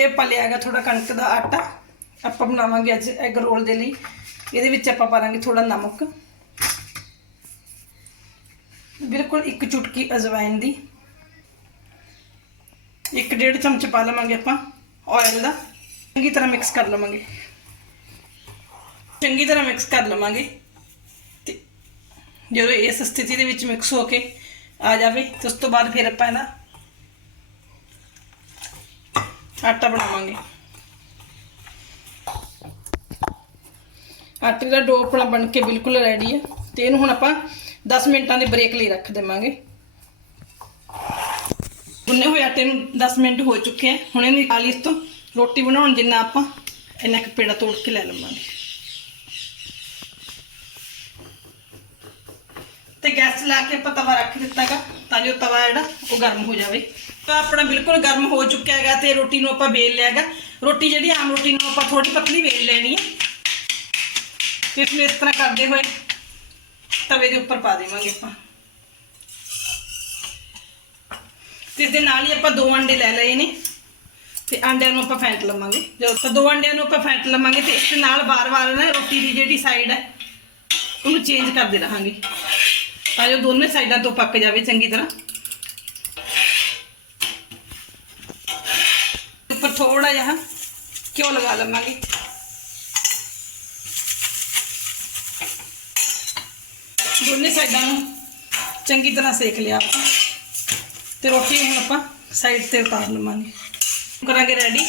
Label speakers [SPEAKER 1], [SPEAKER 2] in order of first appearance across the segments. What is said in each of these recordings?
[SPEAKER 1] ਇਹ ਆਪਾਂ ਲਿਆ ਹੈਗਾ ਥੋੜਾ ਕਣਕ ਦਾ ਆਟਾ। ਆਪਾਂ ਬਣਾਵਾਂਗੇ ਅੱਜ ਐਗ ਰੋਲ ਦੇ ਲਈ। ਇਹਦੇ ਵਿੱਚ ਆਪਾਂ ਪਾ ਦਾਂਗੇ ਥੋੜਾ ਨਮਕ। ਬਿਲਕੁਲ ਇੱਕ ਚੁਟਕੀ ਅਜਵਾਇਨ ਦੀ। ਇੱਕ ਡੇਢ ਚਮਚ ਪਾ ਲਵਾਂਗੇ ਆਪਾਂ ਆਇਲ ਦਾ। ਚੰਗੀ ਤਰ੍ਹਾਂ ਮਿਕਸ ਕਰ ਲਵਾਂਗੇ। ਚੰਗੀ ਤਰ੍ਹਾਂ ਮਿਕਸ ਕਰ ਲਵਾਂਗੇ। ਤੇ ਜਦੋਂ ਇਸ ਸਥਿਤੀ ਦੇ ਵਿੱਚ ਮਿਕਸ ਹੋ ਕੇ ਆ ਜਾਵੇ, ਤੇ ਉਸ ਤੋਂ ਬਾਅਦ ਫਿਰ ਆਪਾਂ ਇਹਦਾ ਆਟਾ ਬਣਾਵਾਂਗੇ ਆਟੇ ਦਾ ਡੋ ਆਪਣਾ ਬਣ ਕੇ ਬਿਲਕੁਲ ਰੈਡੀ ਹੈ ਤੇ ਇਹਨੂੰ ਹੁਣ ਆਪਾਂ 10 ਮਿੰਟਾਂ ਦੇ ਬ੍ਰੇਕ ਲਈ ਰੱਖ ਦੇਵਾਂਗੇ ਗੁੰਨੇ ਹੋਏ ਆਟੇ ਨੂੰ 10 ਮਿੰਟ ਹੋ ਚੁੱਕੇ ਆ ਹੁਣ ਇਹਨੂੰ ਨਿਕਾਲ ਇਸ ਤੋਂ ਰੋਟੀ ਬਣਾਉਣ ਜਿੰਨਾ ਆਪਾਂ ਇੰਨਾ ਕੁ ਪੇੜਾ ਤੋੜ ਕੇ ਲੈ ਲਵਾਂਗੇ ਤੇ ਗੈਸ ਲਾ ਕੇ ਆਪਾਂ ਤਵਾ ਰੱਖ ਦਿੱਤਾਗਾ ਤਾਂ ਜੋ ਤਵਾ ਜਿਹੜਾ ਉਹ ਗਰਮ ਹੋ ਜਾਵੇ ਤਾਂ ਆਪਣਾ ਬਿਲਕੁਲ ਗਰਮ ਹੋ ਚੁੱਕਿਆ ਹੈਗਾ ਤੇ ਰੋਟੀ ਨੂੰ ਆਪਾਂ ਵੇਲ ਲਿਆ ਹੈਗਾ। ਰੋਟੀ ਜਿਹੜੀ ਆਮ ਰੋਟੀ ਨੂੰ ਆਪਾਂ ਥੋੜੀ ਪਤਲੀ ਵੇਲ ਲੈਣੀ ਹੈ। ਤੇ ਇਸ ਨੂੰ ਇਸ ਤਰ੍ਹਾਂ ਕਰਦੇ ਹੋਏ ਤਵੇ ਦੇ ਉੱਪਰ ਪਾ ਦੇਵਾਂਗੇ ਆਪਾਂ। ਤੇ ਇਸ ਦੇ ਨਾਲ ਹੀ ਆਪਾਂ ਦੋ ਅੰਡੇ ਲੈ ਲਏ ਨੇ। ਤੇ ਅੰਡਿਆਂ ਨੂੰ ਆਪਾਂ ਫੈਂਟ ਲਵਾਂਗੇ। ਜਦੋਂ ਤਾਂ ਦੋ ਅੰਡਿਆਂ ਨੂੰ ਆਪਾਂ ਫੈਂਟ ਲਵਾਂਗੇ ਤੇ ਇਸ ਦੇ ਨਾਲ ਬਾਰ-ਬਾਰ ਨਾ ਰੋਟੀ ਦੀ ਜਿਹੜੀ ਸਾਈਡ ਹੈ, ਉਹਨੂੰ ਚੇਂਜ ਕਰਦੇ ਰਹਾਂਗੇ। ਤਾਂ ਜੋ ਦੋਨੇ ਸਾਈਡਾਂ ਤੋਂ ਪੱਕ ਜਾਵੇ ਚੰਗੀ ਤਰ੍ਹਾਂ। ਉੱਪਰ ਥੋੜਾ ਜਿਹਾ ਘਿਓ ਲਗਾ ਲਵਾਂਗੇ ਦੋਨੇ ਸਾਈਡਾਂ ਨੂੰ ਚੰਗੀ ਤਰ੍ਹਾਂ ਸੇਕ ਲਿਆ ਆਪਾਂ ਤੇ ਰੋਟੀ ਹੁਣ ਆਪਾਂ ਸਾਈਡ ਤੇ ਉਤਾਰ ਲਵਾਂਗੇ ਕਰਾਂਗੇ ਰੈਡੀ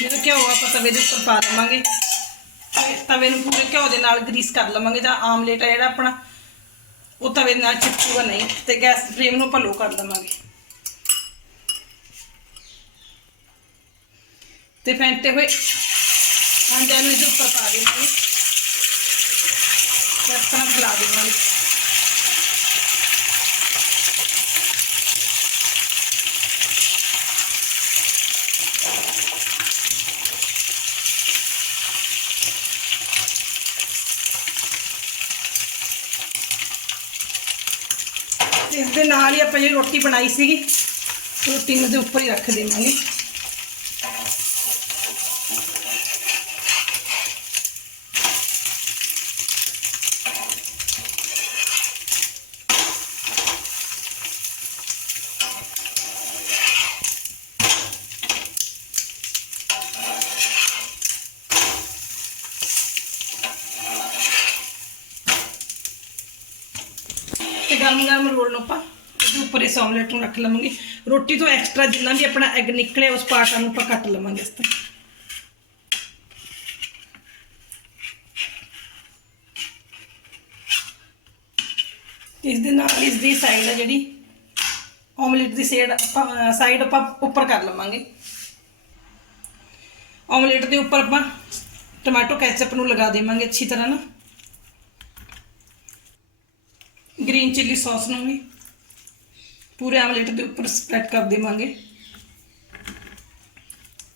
[SPEAKER 1] ਜਦੋਂ ਘਿਓ ਆਪਾਂ ਤਵੇ ਦੇ ਉੱਪਰ ਪਾ ਲਵਾਂਗੇ ਤਵੇ ਨੂੰ ਪੂਰੇ ਘਿਓ ਦੇ ਨਾਲ ਗਰੀਸ ਕਰ ਲਵਾਂਗੇ ਜਾਂ ਆਮਲੇਟ ਆ ਜਿਹੜਾ ਆਪਣਾ ਉਹ ਤਵੇ ਨਾਲ ਚਿਪਕੂਗਾ ਨਹੀਂ, ਤੇ ਗੈਸ ਫਲੇਮ ਨੂੰ ਆਪਾਂ ਲੋ ਕਰ ਲਵਾਂਗੇ ਤੇ ਫੈਂਟੇ ਹੋਏ ਅੰਡਿਆਂ ਨੂੰ ਉੱਪਰ ਪਾ ਦੇਵਾਂਗੇ। ਤੇ ਇਸ ਤਰ੍ਹਾਂ ਖਿਲਾ ਦੇਵਾਂਗੇ। ਇਸ ਦੇ ਨਾਲ ਹੀ ਆਪਾਂ ਜਿਹੜੀ ਰੋਟੀ ਬਣਾਈ ਸੀਗੀ, ਰੋਟੀ ਨੂੰ ਦੇ ਉੱਪਰ ਹੀ ਰੱਖ ਦੇਵਾਂਗੇ। ਗਰਮ ਗਰਮ ਰੋਲ ਨੂੰ ਆਪਾਂ ਇਹਦੇ ਉੱਪਰ ਇਸ ਆਮਲੇਟ ਨੂੰ ਰੱਖ ਲਵਾਂਗੇ। ਰੋਟੀ ਤੋਂ ਐਕਸਟਰਾ ਜਿੰਨਾ ਵੀ ਆਪਣਾ ਐਗ ਨਿਕਲੇ, ਉਸ ਪਾਰਟਾਂ ਨੂੰ ਆਪਾਂ ਕੱਟ ਲਵਾਂਗੇ ਇਸ ਤਰ੍ਹਾਂ। ਇਸ ਦੇ ਨਾਲ ਇਸ ਦੀ ਸਾਈਡ ਆ ਜਿਹੜੀ ਆਮਲੇਟ ਦੀ ਸਾਈਡ ਆਪਾਂ ਸਾਈਡ ਆਪਾਂ ਉੱਪਰ ਕਰ ਲਵਾਂਗੇ। ਆਮਲੇਟ ਦੇ ਉੱਪਰ ਆਪਾਂ ਟਮਾਟੋ ਕੈਚਅਪ ਨੂੰ ਲਗਾ ਦੇਵਾਂਗੇ ਅੱਛੀ ਤਰ੍ਹਾਂ ਨਾ। ਗ੍ਰੀਨ ਚਿੱਲੀ ਸੌਸ ਨੂੰ ਵੀ ਪੂਰੇ ਆਮਲੇਟ ਦੇ ਉੱਪਰ ਸਪਰੈਡ ਕਰ ਦੇਵਾਂਗੇ।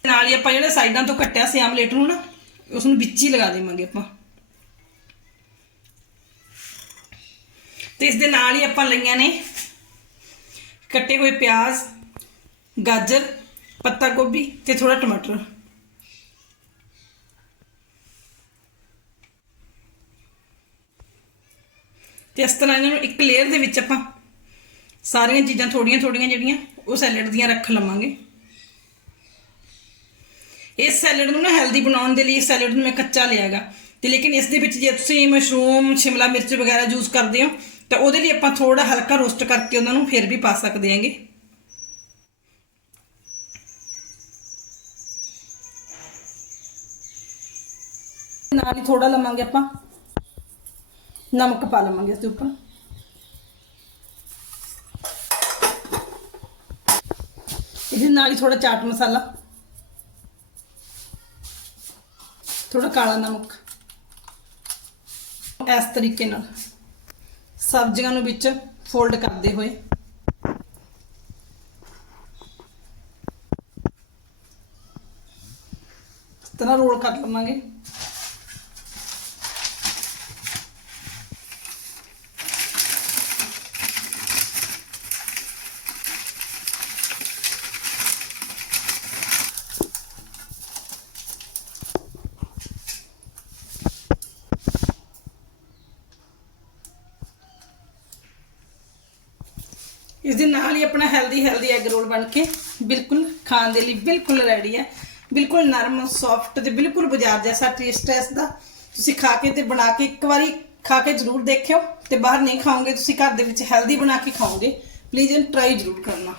[SPEAKER 1] ਨਾਲ ਹੀ ਆਪਾਂ ਜਿਹੜਾ ਸਾਈਡਾਂ ਤੋਂ ਕੱਟਿਆ ਸੀ ਆਮਲੇਟ ਨੂੰ ਨਾ ਉਸ ਨੂੰ ਵਿੱਚ ਹੀ ਲਗਾ ਦੇਵਾਂਗੇ ਆਪਾਂ। ਤੇ ਇਸ ਦੇ ਨਾਲ ਹੀ ਆਪਾਂ ਲਈਆਂ ਨੇ ਕੱਟੇ ਹੋਏ ਪਿਆਜ਼, ਗਾਜਰ, ਪੱਤਾ ਗੋਭੀ ਤੇ ਥੋੜਾ ਟਮਾਟਰ। ਤੇ ਇਸ ਤਰ੍ਹਾਂ ਇਹਨਾਂ ਨੂੰ ਇੱਕ ਲੇਅਰ ਦੇ ਵਿੱਚ ਆਪਾਂ ਸਾਰੀਆਂ ਚੀਜ਼ਾਂ ਥੋੜੀਆਂ ਥੋੜੀਆਂ ਜਿਹੜੀਆਂ, ਉਹ ਸੈਲਡ ਦੀਆਂ ਰੱਖ ਲਵਾਂਗੇ। ਇਸ ਸੈਲਡ ਨੂੰ ਨਾ ਹੈਲਦੀ ਬਣਾਉਣ ਦੇ ਲਈ ਸੈਲਡ ਨੂੰ ਮੈਂ ਕੱਚਾ ਲਿਆਗਾ। ਤੇ ਲੇਕਿਨ ਇਸ ਦੇ ਵਿੱਚ ਜੇ ਤੁਸੀਂ ਮਸ਼ਰੂਮ ਸ਼ਿਮਲਾ ਮਿਰਚ ਵਗੈਰਾ ਯੂਜ਼ ਕਰਦੇ ਹੋ, ਤਾਂ ਉਹਦੇ ਲਈ ਆਪਾਂ ਥੋੜਾ ਹਲਕਾ ਰੋਸਟ ਕਰਕੇ ਉਹਨਾਂ ਨੂੰ ਫਿਰ ਵੀ ਪਾ ਸਕਦੇ ਹਾਂਗੇ। ਨਾਲ ਹੀ ਥੋੜਾ ਲਵਾਂਗੇ ਆਪਾਂ। ਨਮਕ ਪਾ ਲਵਾਂਗੇ ਅਸੀਂ ਉੱਪਰ। ਇਹਦੇ ਨਾਲ ਹੀ ਥੋੜਾ ਚਾਟ ਮਸਾਲਾ। ਥੋੜਾ ਕਾਲਾ ਨਮਕ। ਇਸ ਤਰੀਕੇ ਨਾਲ ਸਬਜ਼ੀਆਂ ਨੂੰ ਵਿੱਚ ਫੋਲਡ ਕਰਦੇ ਹੋਏ। ਇਸ ਤਰ੍ਹਾਂ ਰੋਲ ਕਰ ਲਵਾਂਗੇ। ਇਸ ਦੇ ਨਾਲ ਹੀ ਆਪਣਾ ਹੈਲਦੀ ਹੈਲਦੀ ਐਗ ਰੋਲ ਬਣ ਕੇ ਬਿਲਕੁਲ ਖਾਣ ਦੇ ਲਈ ਬਿਲਕੁਲ ਰੈਡੀ ਹੈ। ਬਿਲਕੁਲ ਨਰਮ ਸੌਫਟ ਤੇ ਬਿਲਕੁਲ ਬਾਜ਼ਾਰ ਜੈਸਾ ਟੇਸਟ ਹੈ ਇਸ ਦਾ। ਤੁਸੀਂ ਖਾ ਕੇ ਤੇ ਬਣਾ ਕੇ ਇੱਕ ਵਾਰੀ ਖਾ ਕੇ ਜ਼ਰੂਰ ਦੇਖਿਓ ਤੇ ਬਾਹਰ ਨਹੀਂ ਖਾਓਗੇ, ਤੁਸੀਂ ਘਰ ਦੇ ਵਿੱਚ ਹੈਲਦੀ ਬਣਾ ਕੇ ਖਾਓਗੇ। ਪਲੀਜ਼ ਇਹਨੂੰ ਟਰਾਈ ਜ਼ਰੂਰ ਕਰਨਾ।